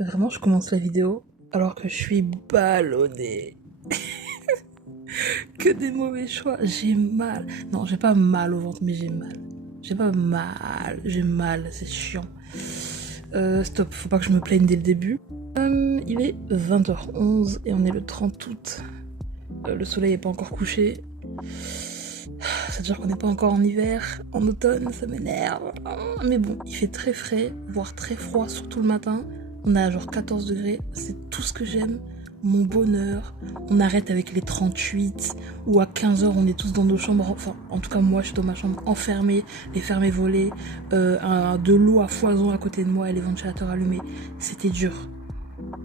Vraiment, je commence la vidéo alors que je suis ballonnée. Que des mauvais choix. J'ai mal. Non, j'ai pas mal au ventre, mais j'ai mal. J'ai pas mal. J'ai mal, c'est chiant. Stop, faut pas que je me plaigne dès le début. Il est 20h11 et on est le 30 août. Le soleil est pas encore couché. Ça veut dire qu'on n'est pas encore en hiver, en automne, ça m'énerve. Mais bon, il fait très frais, voire très froid, surtout le matin. On a genre 14 degrés, c'est tout ce que j'aime. Mon bonheur. On arrête avec les 38, ou à 15h on est tous dans nos chambres. Enfin, en tout cas, moi je suis dans ma chambre enfermée, les fermées volées, de l'eau à foison à côté de moi et les ventilateurs allumés. C'était dur.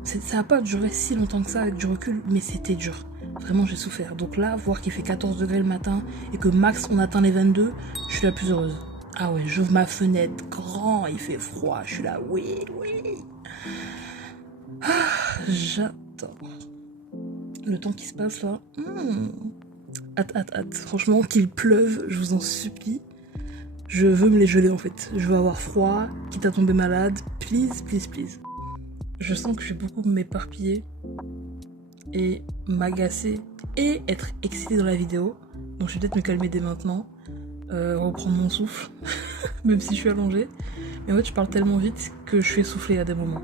Ça n'a pas duré si longtemps que ça avec du recul, mais c'était dur. Vraiment, j'ai souffert. Donc là, voir qu'il fait 14 degrés le matin et que max on atteint les 22, je suis la plus heureuse. Ah ouais, j'ouvre ma fenêtre, grand, il fait froid, je suis là, oui, oui. J'adore. Le temps qui se passe là. Hâte. Franchement, qu'il pleuve, je vous en supplie. Je veux me les geler en fait. Je veux avoir froid, quitte à tomber malade. Please. Je sens que je vais beaucoup m'éparpiller et m'agacer et être excitée dans la vidéo. Donc je vais peut-être me calmer dès maintenant, reprendre mon souffle, même si je suis allongée. Mais en fait, je parle tellement vite que je suis essoufflée à des moments.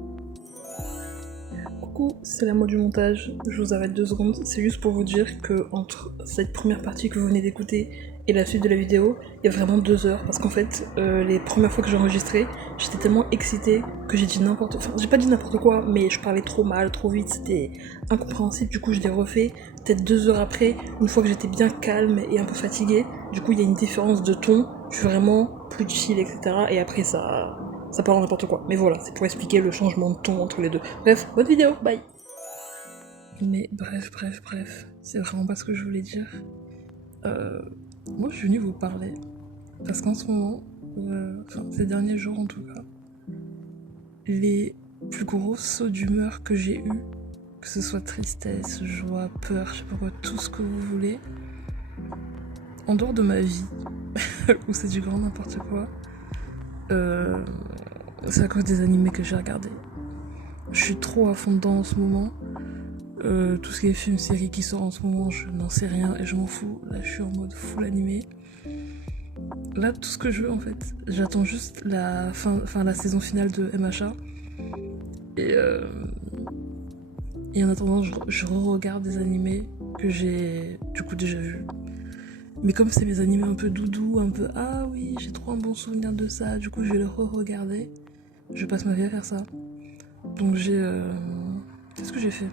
Coucou, c'est la mode du montage. Je vous arrête 2 secondes. C'est juste pour vous dire que entre cette première partie que vous venez d'écouter et la suite de la vidéo, il y a vraiment 2 heures. Parce qu'en fait, les premières fois que j'ai enregistré, j'étais tellement excitée que j'ai dit n'importe quoi. Enfin, j'ai pas dit n'importe quoi, mais je parlais trop mal, trop vite. C'était incompréhensible. Du coup, je l'ai refait peut-être 2 heures après, une fois que j'étais bien calme et un peu fatiguée. Du coup, il y a une différence de ton. Je suis vraiment plus chill, etc. Et après, ça part en n'importe quoi. Mais voilà, c'est pour expliquer le changement de ton entre les deux. Bref, bonne vidéo, bye. Mais bref. C'est vraiment pas ce que je voulais dire. Moi, je suis venue vous parler. Parce qu'en ce moment, enfin, ces derniers jours en tout cas, les plus gros sauts d'humeur que j'ai eu, que ce soit tristesse, joie, peur, je sais pas quoi, tout ce que vous voulez, en dehors de ma vie, où c'est du grand n'importe quoi, c'est à cause des animés que j'ai regardés. Je suis trop à fond dedans en ce moment. Tout ce qui est film, série qui sort en ce moment, je n'en sais rien et je m'en fous. Là, je suis en mode full animé. Là, tout ce que je veux en fait, j'attends juste la la saison finale de MHA. Et en attendant, je re-regarde des animés que j'ai du coup déjà vus. Mais comme c'est mes animés un peu doudou, un peu ah oui, j'ai trop un bon souvenir de ça, du coup je vais le re-regarder. Je passe ma vie à faire ça. Donc qu'est-ce que j'ai fait?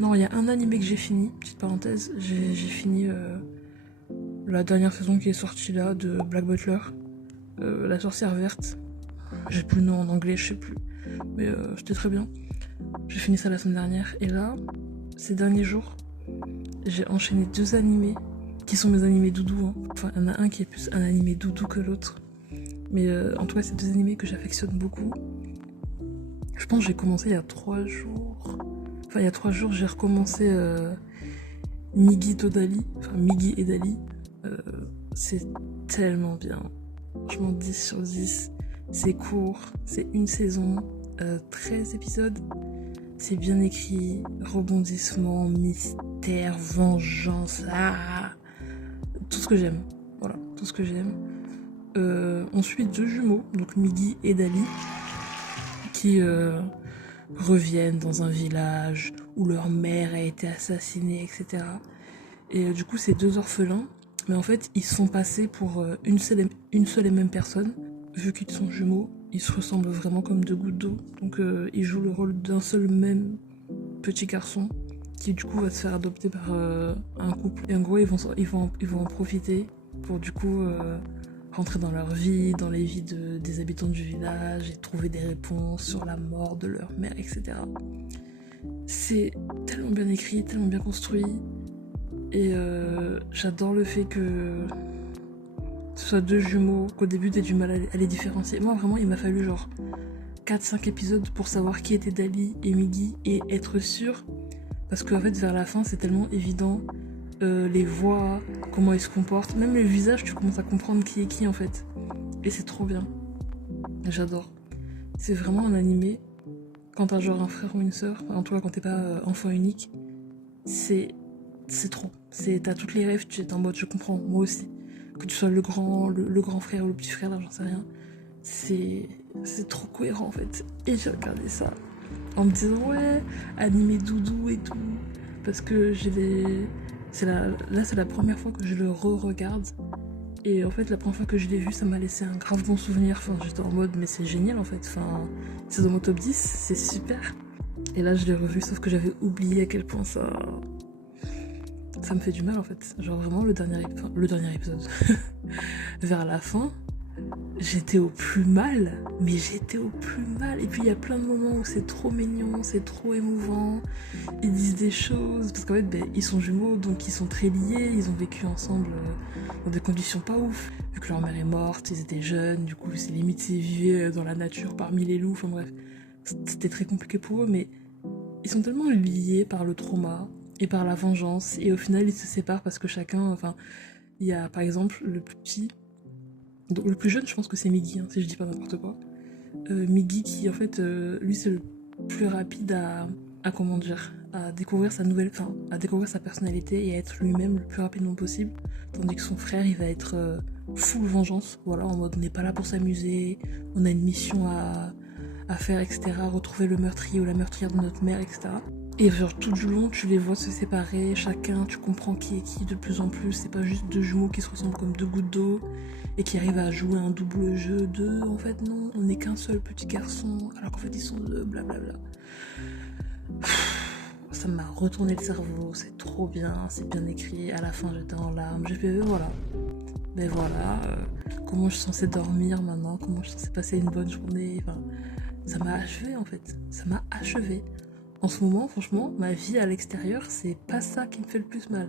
Non, il y a un animé que j'ai fini, petite parenthèse, j'ai fini la dernière saison qui est sortie là de Black Butler, La sorcière verte. J'ai plus le nom en anglais, je sais plus. Mais c'était très bien. J'ai fini ça la semaine dernière. Et là, ces derniers jours, j'ai enchaîné 2 animés qui sont mes animés doudou. Hein. Enfin, il y en a un qui est plus un animé doudou que l'autre. Mais en tout cas, c'est 2 animés que j'affectionne beaucoup. Je pense que j'ai commencé il y a 3 jours. Enfin, il y a 3 jours, j'ai recommencé Migi Todali. Enfin, Migi et Dali. C'est tellement bien. Franchement, 10 sur 10. C'est court, c'est une saison, 13 épisodes. C'est bien écrit, rebondissement, mystère, vengeance, tout ce que j'aime. Voilà, tout ce que j'aime. On suit 2 jumeaux, donc Migi et Dali, qui reviennent dans un village où leur mère a été assassinée, etc. Et du coup, c'est 2 orphelins, mais en fait, ils se font passer pour une seule et même personne. Vu qu'ils sont jumeaux, ils se ressemblent vraiment comme 2 gouttes d'eau. Donc ils jouent le rôle d'un seul même petit garçon qui du coup va se faire adopter par un couple. Et en gros, ils vont en profiter pour du coup rentrer dans leur vie, dans les vies des habitants du village et trouver des réponses sur la mort de leur mère, etc. C'est tellement bien écrit, tellement bien construit. Et j'adore le fait que ce soit 2 jumeaux, qu'au début t'aies du mal à les différencier. Moi vraiment il m'a fallu genre 4-5 épisodes pour savoir qui était Dali et Migi et être sûr. Parce qu'en fait vers la fin c'est tellement évident. Les voix, comment ils se comportent, même le visage tu commences à comprendre qui est qui en fait. Et c'est trop bien. J'adore. C'est vraiment un animé quand t'as genre un frère ou une sœur, en tout cas quand t'es pas enfant unique, c'est trop. T'as toutes les rêves, tu es en mode je comprends, moi aussi. Que tu sois le grand frère ou le petit frère, là j'en sais rien. C'est trop cohérent en fait. Et j'ai regardé ça en me disant ouais, animé doudou et tout. Parce que là c'est la première fois que je le re-regarde. Et en fait la première fois que je l'ai vu ça m'a laissé un grave bon souvenir. Enfin j'étais en mode mais c'est génial en fait. Enfin c'est dans mon top 10, c'est super. Et là je l'ai revu sauf que j'avais oublié à quel point ça me fait du mal en fait. Genre vraiment le dernier épisode. Vers la fin, j'étais au plus mal, mais j'étais au plus mal. Et puis il y a plein de moments où c'est trop mignon, c'est trop émouvant. Ils disent des choses, parce qu'en fait, ils sont jumeaux, donc ils sont très liés. Ils ont vécu ensemble dans des conditions pas ouf. Vu que leur mère est morte, ils étaient jeunes, du coup, c'est limite s'ils vivaient dans la nature parmi les loups. Enfin bref, c'était très compliqué pour eux, mais ils sont tellement liés par le trauma et par la vengeance. Et au final, ils se séparent parce que chacun, enfin, il y a par exemple le plus petit. Donc, le plus jeune, je pense que c'est Miggy, hein, si je dis pas n'importe quoi. Miggy qui, en fait, lui, c'est le plus rapide à comment dire, à découvrir à découvrir sa personnalité et à être lui-même le plus rapidement possible. Tandis que son frère, il va être full vengeance, voilà, en mode on n'est pas là pour s'amuser, on a une mission à faire, etc. Retrouver le meurtrier ou la meurtrière de notre mère, etc. Et genre tout du long, tu les vois se séparer, chacun, tu comprends qui est qui de plus en plus. C'est pas juste deux jumeaux qui se ressemblent comme deux gouttes d'eau et qui arrivent à jouer un double jeu de en fait non, on n'est qu'un seul petit garçon alors qu'en fait ils sont deux, blablabla. Ça m'a retourné le cerveau, c'est trop bien, c'est bien écrit. À la fin j'étais en larmes, j'ai fait voilà. Mais voilà, comment je suis censée dormir maintenant, comment je suis censée passer une bonne journée, enfin, ça m'a achevé en fait, ça m'a achevé. En ce moment, franchement, ma vie à l'extérieur, c'est pas ça qui me fait le plus mal.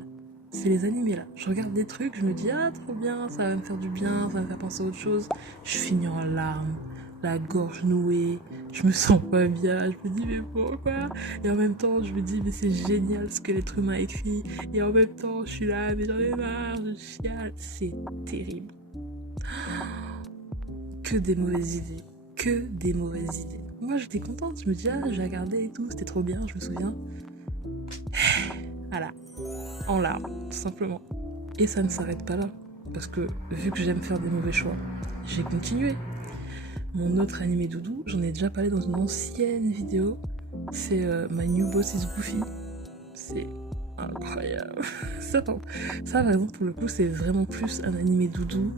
C'est les animés là. Je regarde des trucs, je me dis ah trop bien, ça va me faire du bien, ça va me faire penser à autre chose. Je finis en larmes, la gorge nouée, je me sens pas bien, je me dis mais pourquoi? Et en même temps, je me dis mais c'est génial ce que l'être humain écrit. Et en même temps, je suis là, mais j'en ai marre, je chiale. C'est terrible. Que des mauvaises idées. Que des mauvaises idées. Moi j'étais contente, je me dis ah j'ai regardé et tout, c'était trop bien, je me souviens. Voilà, en larmes, tout simplement. Et ça ne s'arrête pas là, parce que vu que j'aime faire des mauvais choix, j'ai continué. Mon autre animé doudou, j'en ai déjà parlé dans une ancienne vidéo, c'est My New Boss is Goofy. C'est incroyable. ça par exemple pour le coup c'est vraiment plus un animé doudou,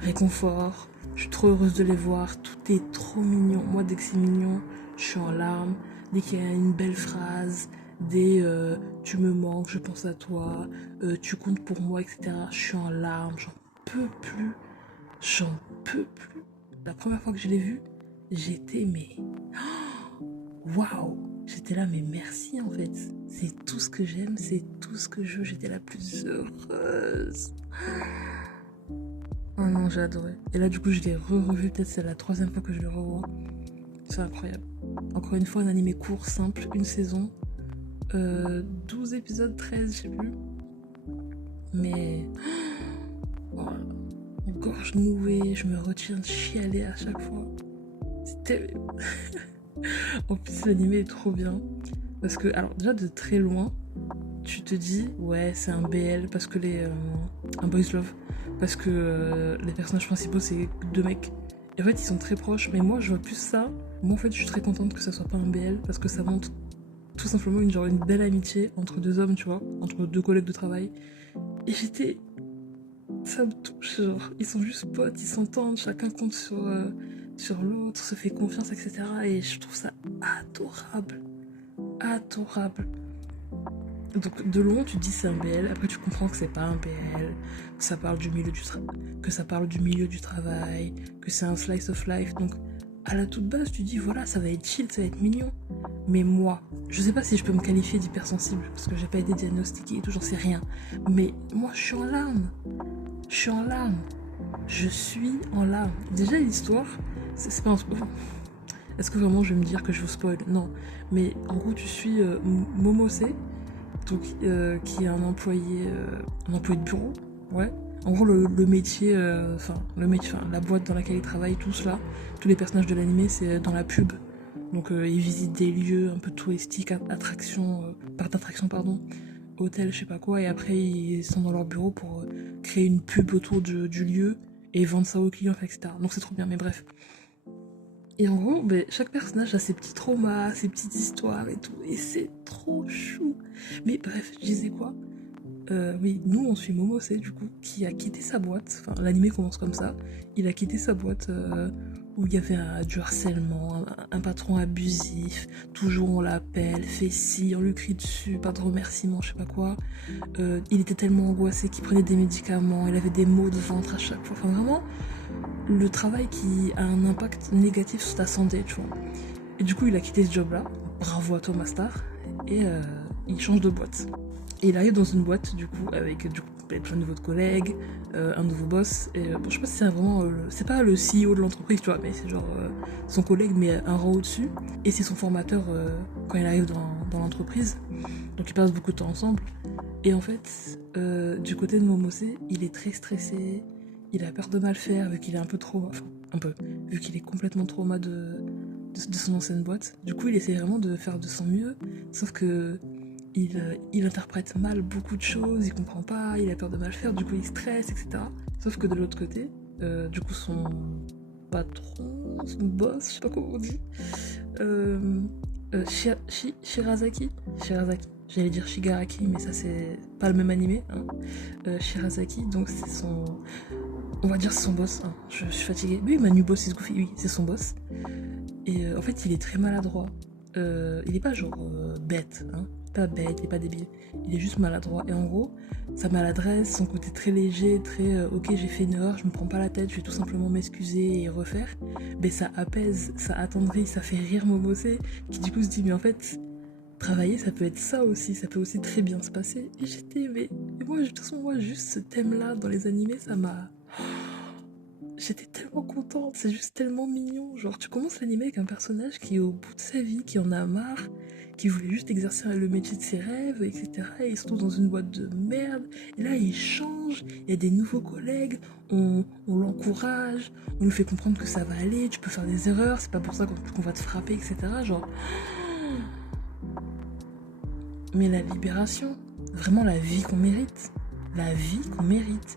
réconfort. Je suis trop heureuse de les voir, tout est trop mignon. Moi dès que c'est mignon, je suis en larmes. Dès qu'il y a une belle phrase, tu me manques, je pense à toi, tu comptes pour moi, etc. Je suis en larmes, j'en peux plus. J'en peux plus. La première fois que je l'ai vu, j'étais mais... Waouh! J'étais là mais merci en fait. C'est tout ce que j'aime, c'est tout ce que je veux. J'étais la plus heureuse. Oh non, j'ai adoré. Et là, du coup, je l'ai revu. Peut-être c'est la 3e fois que je le revois. C'est incroyable. Encore une fois, un animé court, simple, une saison. 12 épisodes, 13, je sais plus. Mais... Oh, mon gorge nouée, je me retiens de chialer à chaque fois. C'est terrible. En plus, l'animé est trop bien. Parce que, alors, déjà, de très loin, tu te dis, ouais, c'est un BL parce que un boys love. Parce que les personnages principaux, c'est 2 mecs. Et en fait, ils sont très proches. Mais moi, je vois plus ça. Moi, en fait, je suis très contente que ça soit pas un BL. Parce que ça montre tout simplement une belle amitié entre 2 hommes, tu vois. Entre 2 collègues de travail. Et ça me touche, genre. Ils sont juste potes, ils s'entendent. Chacun compte sur l'autre, se fait confiance, etc. Et je trouve ça adorable. Adorable. Donc de loin tu te dis c'est un BL, après tu comprends que c'est pas un BL, que ça parle du milieu du travail, que c'est un slice of life. Donc à la toute base tu dis voilà ça va être chill, ça va être mignon. Mais moi, je sais pas si je peux me qualifier d'hypersensible parce que j'ai pas été diagnostiquée et tout, j'en sais rien. Mais moi je suis en larmes. Je suis en larmes. Je suis en larmes. Déjà l'histoire, c'est pas un spoil. Est-ce que vraiment je vais me dire que je vous spoil? Non. Mais en gros tu suis Momose. Donc, qui est un employé de bureau, ouais. En gros, le métier, la boîte dans laquelle il travaille, tout cela, tous les personnages de l'animé, c'est dans la pub. Donc ils visitent des lieux un peu touristiques, parcs d'attractions, pardon, hôtels, je sais pas quoi, et après ils sont dans leur bureau pour créer une pub autour du lieu et vendre ça aux clients, etc. Donc c'est trop bien, mais bref. Et en gros, ben, chaque personnage a ses petits traumas, ses petites histoires et tout, et c'est trop chou. Mais bref, je disais quoi oui, nous on suit Momose du coup, qui a quitté sa boîte, enfin l'animé commence comme ça, il a quitté sa boîte où il y avait du harcèlement, un patron abusif, toujours on l'appelle, fait ci, on lui crie dessus, pas de remerciements, je sais pas quoi. Il était tellement angoissé qu'il prenait des médicaments, il avait des maux de ventre à chaque fois, enfin vraiment le travail qui a un impact négatif sur ta santé, tu vois. Et du coup il a quitté ce job là, bravo à Thomas Star, et il change de boîte. Et il arrive dans une boîte, du coup, avec plein de nouveaux collègues, un nouveau boss. Et bon, je sais pas si c'est vraiment. C'est pas le CEO de l'entreprise, tu vois, mais c'est genre son collègue, mais un rang au-dessus. Et c'est son formateur quand il arrive dans l'entreprise. Donc ils passent beaucoup de temps ensemble. Et en fait, du côté de Momose, il est très stressé. Il a peur de mal faire, vu qu'il est un peu trop. Enfin, un peu. Vu qu'il est complètement trauma de son ancienne boîte. Du coup, il essaie vraiment de faire de son mieux. Sauf que il interprète mal beaucoup de choses, il comprend pas, il a peur de mal faire, du coup il stresse, etc. Sauf que de l'autre côté, du coup son patron, son boss, je sais pas comment on dit, Shirazaki, j'allais dire Shigaraki, mais ça c'est pas le même animé, hein. Shirazaki, donc c'est son, on va dire c'est son boss, hein. Je suis fatiguée, oui, ma new boss is Goofy, oui, c'est son boss. Et en fait il est très maladroit, il est pas genre bête, hein. Pas bête, il est pas débile, il est juste maladroit. Et en gros, sa maladresse, son côté très léger, très ok, j'ai fait une erreur, je me prends pas la tête, je vais tout simplement m'excuser et refaire, mais ça apaise, ça attendrit, ça fait rire Momose, qui du coup se dit, mais en fait, travailler ça peut être ça aussi, ça peut aussi très bien se passer. Et j'étais, mais moi, de toute façon, moi, juste ce thème-là dans les animés, ça m'a. J'étais tellement contente, c'est juste tellement mignon. Genre, tu commences l'anime avec un personnage qui est au bout de sa vie, qui en a marre, qui voulait juste exercer le métier de ses rêves, etc. Et il se trouve dans une boîte de merde. Et là, il change, il y a des nouveaux collègues, on l'encourage, on lui fait comprendre que ça va aller, tu peux faire des erreurs, c'est pas pour ça qu'on va te frapper, etc. Genre. Mais la libération, vraiment la vie qu'on mérite. La vie qu'on mérite.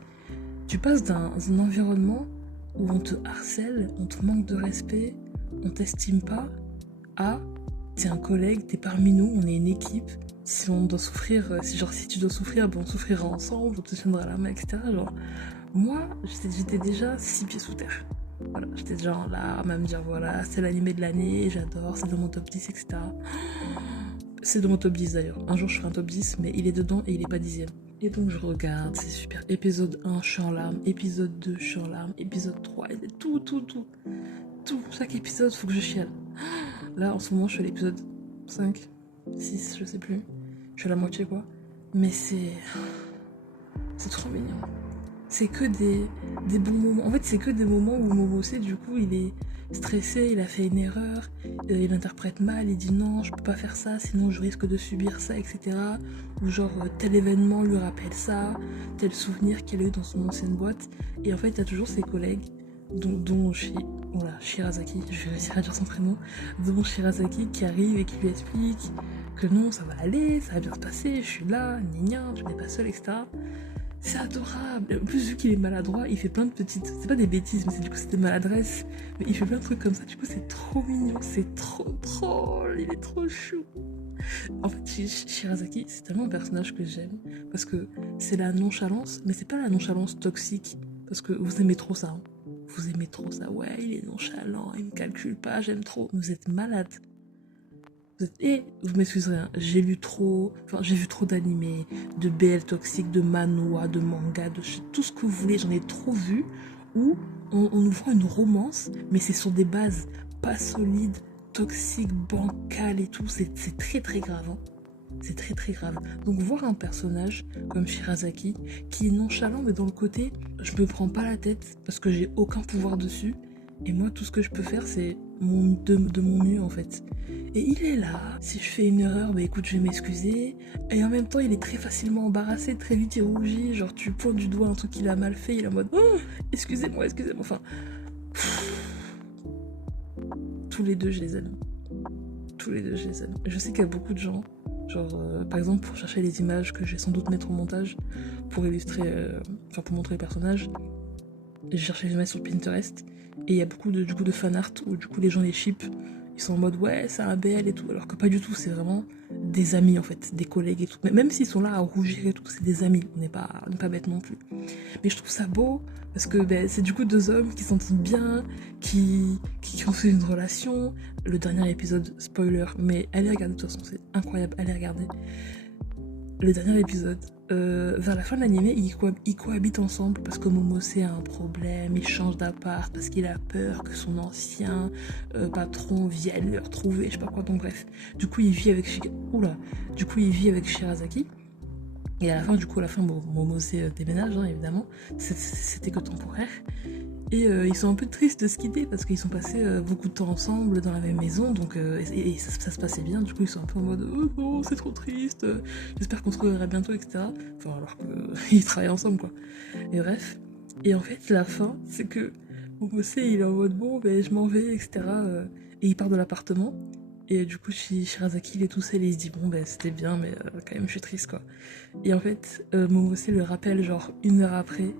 Tu passes d'un environnement où on te harcèle, on te manque de respect, on t'estime pas, à t'es un collègue, t'es parmi nous, on est une équipe. Si on doit souffrir, si tu dois souffrir, ben on souffrira ensemble, on te tiendra la main, etc. Genre, moi, j'étais déjà 6 pieds sous terre. Voilà, j'étais déjà en larmes à me dire voilà, c'est l'animé de l'année, j'adore, c'est dans mon top 10, etc. C'est dans mon top 10 d'ailleurs. Un jour je ferai un top 10, mais il est dedans et il est pas 10ème. Et donc je regarde, c'est super. Épisode 1, je suis en larmes. Épisode 2, je suis en larmes. Épisode 3, il est tout. Chaque épisode, faut que je chiale. Là, en ce moment, je suis à l'épisode 5, 6, je sais plus. Je suis à la moitié, quoi. Mais c'est trop mignon. C'est que des bons moments. En fait, c'est que des moments où Momose, du coup, il est stressé, il a fait une erreur, il interprète mal, il dit non, je peux pas faire ça, sinon je risque de subir ça, etc. Ou genre, tel événement lui rappelle ça, tel souvenir qu'il a eu dans son ancienne boîte. Et en fait, il y a toujours ses collègues, dont Shirazaki, je vais réussir à dire son prénom, dont Shirazaki qui arrive et qui lui explique que non, ça va aller, ça va bien se passer, je suis là, gna tu n'es pas seul, etc. C'est adorable. En plus, vu qu'il est maladroit, il fait plein de petites. C'est pas des bêtises, mais c'est du coup, c'est des maladresses. Mais il fait plein de trucs comme ça. Du coup, c'est trop mignon. C'est trop drôle. Il est trop chou. En fait, Shirazaki, c'est tellement un personnage que j'aime. Parce que c'est la nonchalance, mais c'est pas la nonchalance toxique. Parce que vous aimez trop ça. Hein. Vous aimez trop ça. Ouais, il est nonchalant, il me calcule pas, j'aime trop. Vous êtes malade. Et vous m'excuserez, hein, j'ai vu trop d'animés, de BL toxiques, de manhwa, de manga, de tout ce que vous voulez, j'en ai trop vu, où on nous vend une romance, mais c'est sur des bases pas solides, toxiques, bancales et tout, c'est très très grave. Hein. C'est très très grave. Donc voir un personnage comme Shirazaki, qui est nonchalant, mais dans le côté, je me prends pas la tête, parce que j'ai aucun pouvoir dessus, et moi tout ce que je peux faire, c'est de mon mieux en fait. Et il est là. Si je fais une erreur, bah écoute, je vais m'excuser. Et en même temps, il est très facilement embarrassé, très vite il rougit. Genre, tu pointes du doigt un truc qu'il a mal fait, il est en mode oh, excusez-moi. Enfin, tous les deux, je les aime. tous les deux, je les aime. Je sais qu'il y a beaucoup de gens, genre, par exemple, pour chercher les images que je vais sans doute mettre au montage, pour illustrer, pour montrer les personnages, j'ai cherché les images sur Pinterest, et il y a beaucoup de fan art où du coup les gens les ship, ils sont en mode ouais, c'est un BL et tout, alors que pas du tout, c'est vraiment des amis en fait, des collègues et tout. Mais même s'ils sont là à rougir et tout, c'est des amis, on n'est pas bêtes non plus. Mais je trouve ça beau, parce que c'est du coup deux hommes qui s'entendent bien, qui construisent une relation. Le dernier épisode, spoiler, mais allez regarder de toute façon, c'est incroyable, allez regarder. Le dernier épisode, vers la fin de l'anime, ils cohabitent ensemble parce que Momose a un problème, il change d'appart parce qu'il a peur que son ancien patron vienne le retrouver, je sais pas quoi, donc bref. Du coup, il vit avec Shirazaki. Et à la fin, Momose déménage, hein, évidemment. C'était que temporaire. Et ils sont un peu tristes de se quitter parce qu'ils sont passés beaucoup de temps ensemble dans la même maison, donc et ça se passait bien. Du coup, ils sont un peu en mode oh non, c'est trop triste, j'espère qu'on se reverra bientôt, etc. Enfin, alors qu'ils travaillent ensemble, quoi. Et bref. Et en fait, la fin, c'est que Momose, il est en mode bon, je m'en vais, etc. Et il part de l'appartement. Et du coup, Shirazaki, il est tout seul et il se dit bon, c'était bien, mais quand même, je suis triste, quoi. Et en fait, Momose le rappelle, genre, 1 heure après,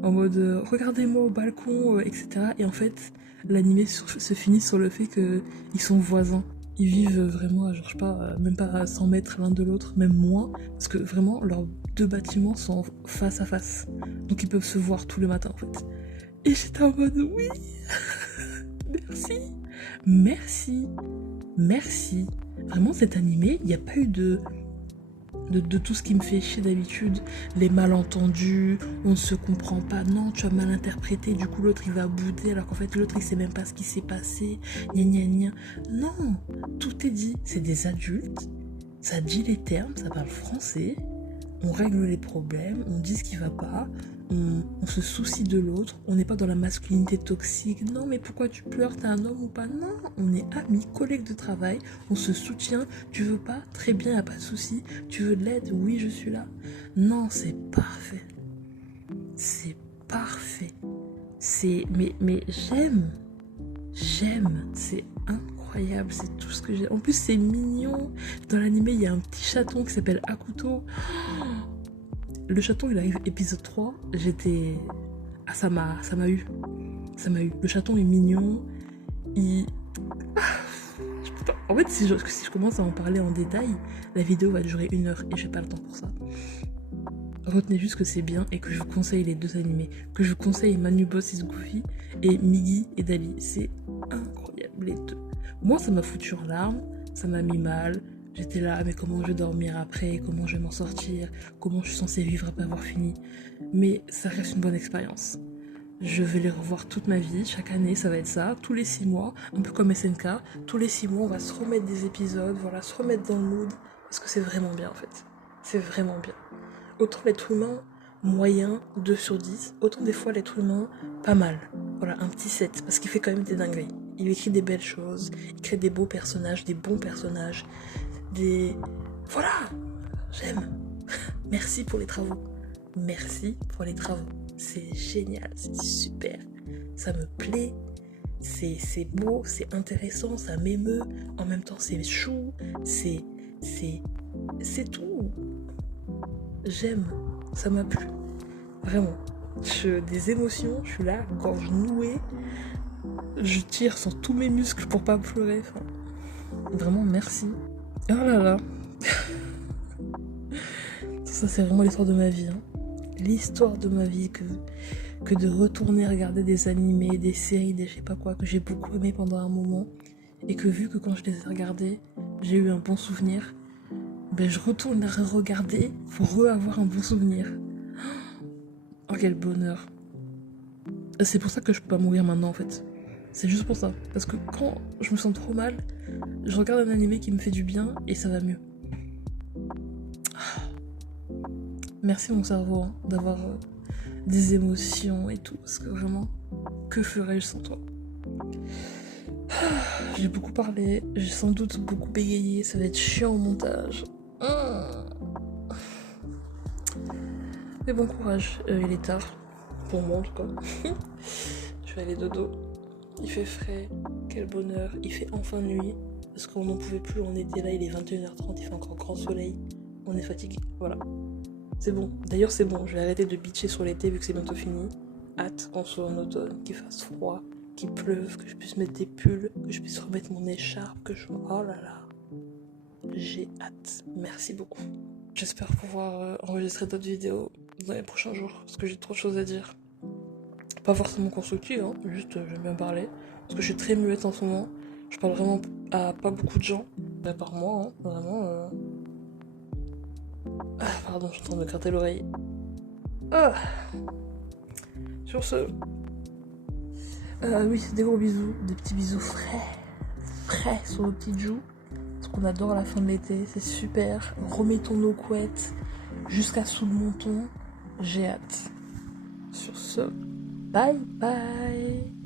en mode regardez-moi au balcon, etc. Et en fait, l'animé se finit sur le fait qu'ils sont voisins. Ils vivent vraiment, genre, je sais pas, même pas à 100 mètres l'un de l'autre, même moins, parce que vraiment, leurs 2 bâtiments sont face à face. Donc ils peuvent se voir tous les matins, en fait. Et j'étais en mode oui. Merci. Vraiment, cet animé, il n'y a pas eu de tout ce qui me fait chier d'habitude, les malentendus, on ne se comprend pas, non, tu as mal interprété, du coup l'autre il va bouder, alors qu'en fait l'autre il sait même pas ce qui s'est passé, gna gna gna. Non, tout est dit, c'est des adultes, ça dit les termes, ça parle français, on règle les problèmes, on dit ce qui va pas, on se soucie de l'autre, on n'est pas dans la masculinité toxique, non mais pourquoi tu pleures, t'es un homme ou pas, non, on est amis, collègues de travail, on se soutient, tu veux pas, très bien, y a pas de souci, tu veux de l'aide, oui je suis là, non c'est parfait, mais j'aime, c'est incroyable, c'est tout ce que j'ai, en plus c'est mignon, dans l'animé il y a un petit chaton qui s'appelle Akuto. Le chaton, il arrive épisode 3, j'étais... Ah, ça m'a eu. Le chaton est mignon, En fait, si je commence à en parler en détail, la vidéo va durer 1 heure et j'ai pas le temps pour ça. Retenez juste que c'est bien et que je vous conseille les 2 animés. Que je vous conseille Manu Boss is Goofy et Migi et Dali. C'est incroyable, les 2. Moi, ça m'a foutu en larmes, ça m'a mis mal. J'étais là, mais comment je vais dormir après, comment je vais m'en sortir, comment je suis censée vivre après avoir fini. Mais ça reste une bonne expérience. Je vais les revoir toute ma vie, chaque année ça va être ça, tous les 6 mois, un peu comme SNK, tous les 6 mois on va se remettre des épisodes, voilà, se remettre dans le mood, parce que c'est vraiment bien en fait. C'est vraiment bien. Autant l'être humain, moyen, 2 sur 10, autant des fois l'être humain, pas mal. Voilà, un petit 7, parce qu'il fait quand même des dingueries. Il écrit des belles choses, il crée des beaux personnages, des bons personnages, Voilà, j'aime. Merci pour les travaux. C'est génial, c'est super. Ça me plaît, c'est beau, c'est intéressant, ça m'émeut. En même temps, c'est chou, c'est tout. J'aime, ça m'a plu. Vraiment. Des émotions, je suis là, gorge nouée. Je tire sur tous mes muscles pour pas pleurer. Enfin, vraiment, merci. Oh là là. Ça, c'est vraiment l'histoire de ma vie. Hein. L'histoire de ma vie que de retourner regarder des animés, des séries, des je sais pas quoi, que j'ai beaucoup aimé pendant un moment. Et que vu que quand je les ai regardés, j'ai eu un bon souvenir, je retourne les regarder pour avoir un bon souvenir. Oh, quel bonheur. C'est pour ça que je peux pas mourir maintenant, en fait. C'est juste pour ça. Parce que quand je me sens trop mal, je regarde un animé qui me fait du bien et ça va mieux. Merci mon cerveau hein, d'avoir des émotions et tout. Parce que vraiment, que ferais-je sans toi? J'ai beaucoup parlé, j'ai sans doute beaucoup bégayé, ça va être chiant au montage. Mais bon courage, il est tard. Pour moi en tout cas. Je vais aller dodo. Il fait frais, quel bonheur, il fait enfin nuit. parce qu'on n'en pouvait plus, on était là, il est 21h30, il fait encore grand soleil, on est fatigué, voilà. C'est bon, d'ailleurs c'est bon, je vais arrêter de bitcher sur l'été vu que c'est bientôt fini. Hâte qu'on soit en automne, qu'il fasse froid, qu'il pleuve, que je puisse mettre des pulls, que je puisse remettre mon écharpe, que je... Oh là là, j'ai hâte, merci beaucoup. J'espère pouvoir enregistrer d'autres vidéos dans les prochains jours, parce que j'ai trop de choses à dire. Pas forcément constructives, hein, juste j'aime bien parler, parce que je suis très muette en ce moment. Je parle vraiment à pas beaucoup de gens, à part moi, hein, vraiment. Ah, pardon, je suis en train de me gratter l'oreille. Ah. Sur ce, oui, des gros bisous, des petits bisous frais sur nos petites joues. Parce qu'on adore la fin de l'été, c'est super. Remettons nos couettes jusqu'à sous le menton. J'ai hâte. Sur ce, bye bye.